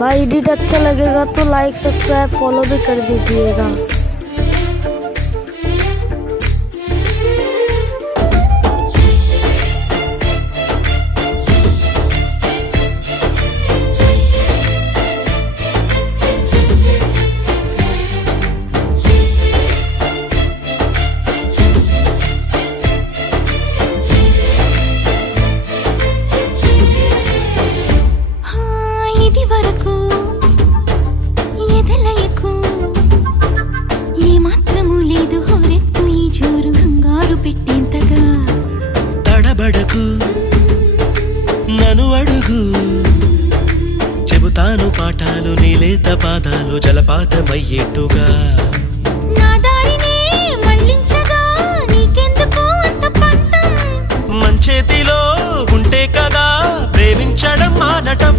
भाई एडिट अच्छा लगेगा तो लाइक सब्सक्राइब फॉलो भी कर दीजिएगा। నను అడుగు చెబుతాను పాఠాలు నీలేత పాదాలు జలపాతమయ్యేట్టుగా నా దారినే మళ్ళించగా నీకెందుకు అంత పంతం మంచేతిలో ఉంటే కదా ప్రేమించడం మానటం